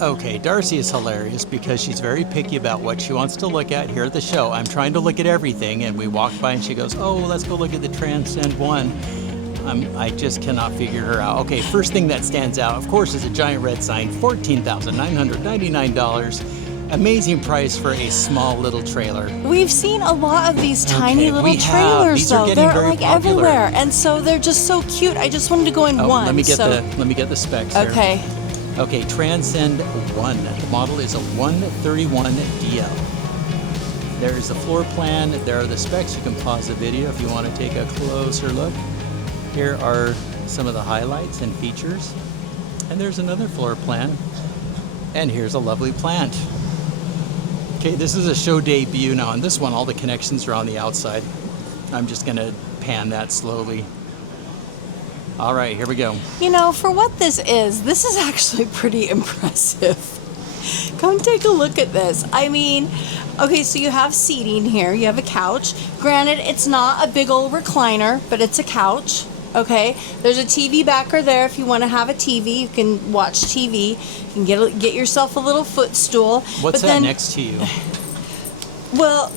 Okay, Darcy is hilarious because she's very picky about what she wants to look at here at the show. I'm trying to look at everything, and we walk by and she goes, oh, let's go look at the Transcend one. I just cannot figure her out. Okay, first thing that stands out, of course, is a giant red sign, $14,999. Amazing price for a small little trailer. We've seen a lot of these tiny little trailers, though. They're like everywhere, and so they're just so cute. I just wanted to go in one. Let me get the specs here. Okay. Okay, Transcend 1. The model is a 131 DL. There's the floor plan. There are the specs. You can pause the video if you want to take a closer look. Here are some of the highlights and features. And there's another floor plan. And here's a lovely plant. Okay, this is a show debut now. On this one, all the connections are on the outside. I'm just going to pan that slowly. All right, here we go. You know, for what this is actually pretty impressive. Come take a look at this. I mean, okay, so you have seating here. You have a couch. Granted, it's not a big old recliner, but it's a couch. Okay, there's a TV backer there. If you want to have a TV, you can watch TV. You can get yourself a little footstool. What's that next to you? Well,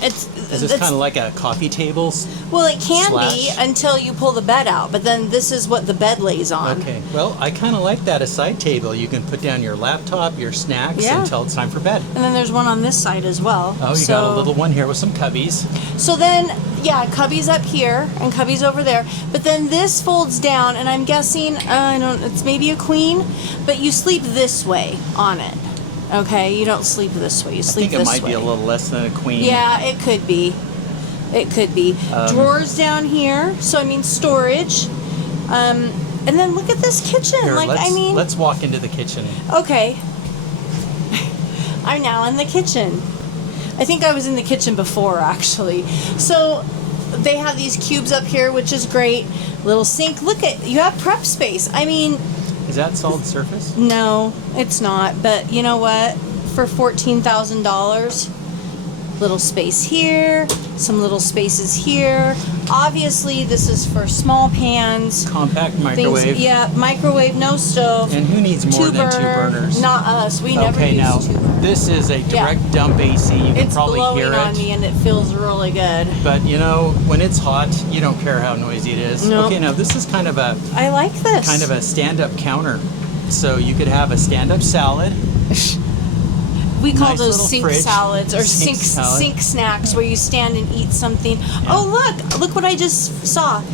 is this kind of like a coffee table? Well, it can be until you pull the bed out, but then this is what the bed lays on. Okay, well, I kind of like that, a side table. You can put down your laptop, your snacks until it's time for bed. And then there's one on this side as well. Oh, you got a little one here with some cubbies. So then, yeah, cubbies up here and cubbies over there. But then this folds down, and I'm guessing, it's maybe a queen, but you sleep this way on it. Okay, you don't sleep this way. You sleep this way. I think it might be a little less than a queen. Yeah, it could be. It could be. Drawers down here. So I mean storage. And then look at this kitchen. Here, let's walk into the kitchen. Okay. I'm now in the kitchen. I think I was in the kitchen before, actually. So they have these cubes up here, which is great. Little sink. Look at, you have prep space. I mean, is that solid surface? No, it's not. But you know what? For $14,000, little space here, some little spaces here. Obviously, this is for small pans. Compact microwave. Yeah, microwave, no stove. And who needs more than two burners? Not us. We never use two burners. This is a direct dump AC. You can probably hear it. It's blowing on me, and it feels really good. But you know, when it's hot, you don't care how noisy it is. Nope. Okay, now this is kind of a. I like this. Kind of a stand-up counter, so you could have a stand-up salad. We call those sink salads or sink snacks where you stand and eat something. Yeah. Oh, look what I just saw.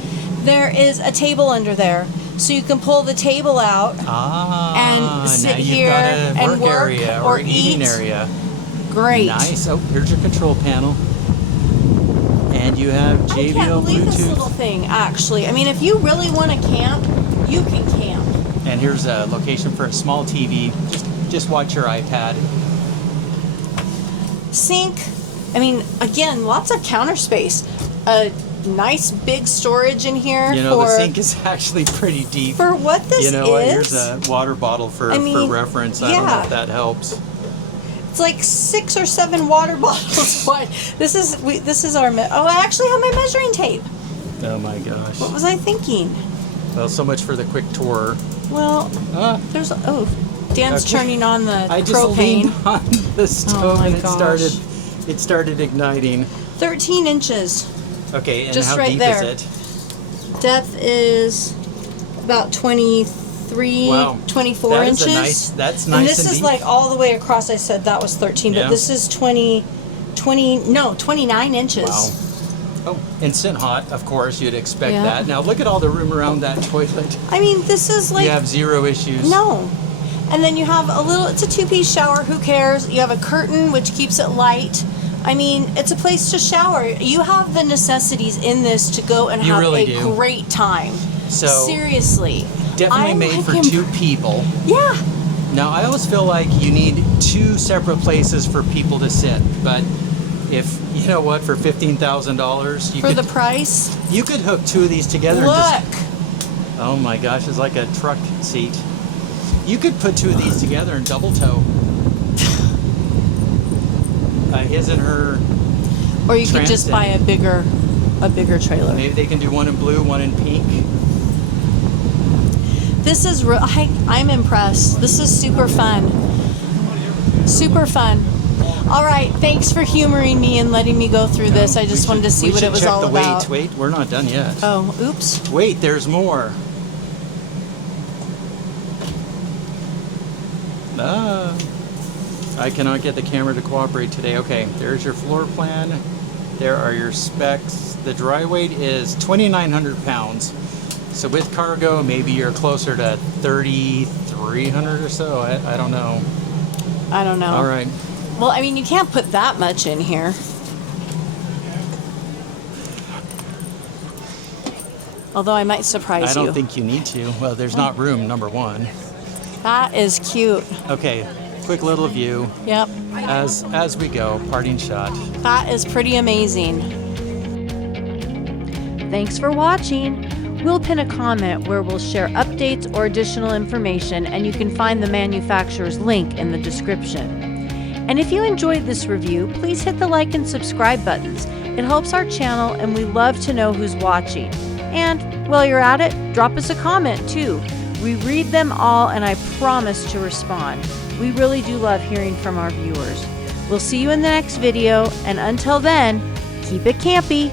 There is a table under there. So you can pull the table out and sit here and work area or eating eat. Area. Great. Nice. Oh, here's your control panel. And you have JBL Bluetooth. I can't believe this little thing, actually. I mean, if you really want to camp, you can camp. And here's a location for a small TV. Just watch your iPad. Sink. I mean, again, lots of counter space. A nice big storage in here. You know, the sink is actually pretty deep. For what this is. You know what? Here's a water bottle for reference. I don't know if that helps. It's like 6 or 7 water bottles. What? This is our. Oh, I actually have my measuring tape. Oh my gosh. What was I thinking? Well, so much for the quick tour. Well, there's Dan's turning on the propane. I just leaned on the stove and it started igniting. 13 inches. Okay, and just how right deep there. is it? Depth is about 24 inches. That's nice. And this is like all the way across. I said that was 13, but this is 29 inches. Wow. Oh, instant hot, of course, you'd expect that. Now look at all the room around that toilet. I mean, this is like... You have zero issues. No. And then you have it's a 2-piece shower, who cares? You have a curtain, which keeps it light. I mean, it's a place to shower. You have the necessities in this to go and have a great time. So seriously. Definitely made for 2 people. Yeah. Now, I always feel like you need 2 separate places for people to sit, but if, you know what, for $15,000, for the price, you could hook 2 of these together. Look. Oh my gosh, it's like a truck seat. You could put 2 of these together and double tow. His and her. Or you could just buy a bigger trailer. Maybe they can do one in blue, one in pink. This is I'm impressed. This is super fun. Super fun. All right, thanks for humoring me and letting me go through this. I just wanted to see what it was all about. Wait, we're not done yet. Oh, oops. Wait, there's more. I cannot get the camera to cooperate today. Okay, there's your floor plan. There are your specs. The dry weight is 2,900 pounds. So with cargo, maybe you're closer to 3,300 or so. I don't know. I don't know. All right. Well, I mean, you can't put that much in here. Although I might surprise you. I don't think you need to. Well, there's not room, number one. That is cute. Okay, quick little view. Yep. As we go, parting shot. That is pretty amazing. Thanks for watching. We'll pin a comment where we'll share updates or additional information, and you can find the manufacturer's link in the description. And if you enjoyed this review, please hit the like and subscribe buttons. It helps our channel, and we love to know who's watching. And while you're at it, drop us a comment too. We read them all, and I promise to respond. We really do love hearing from our viewers. We'll see you in the next video, and until then, keep it campy.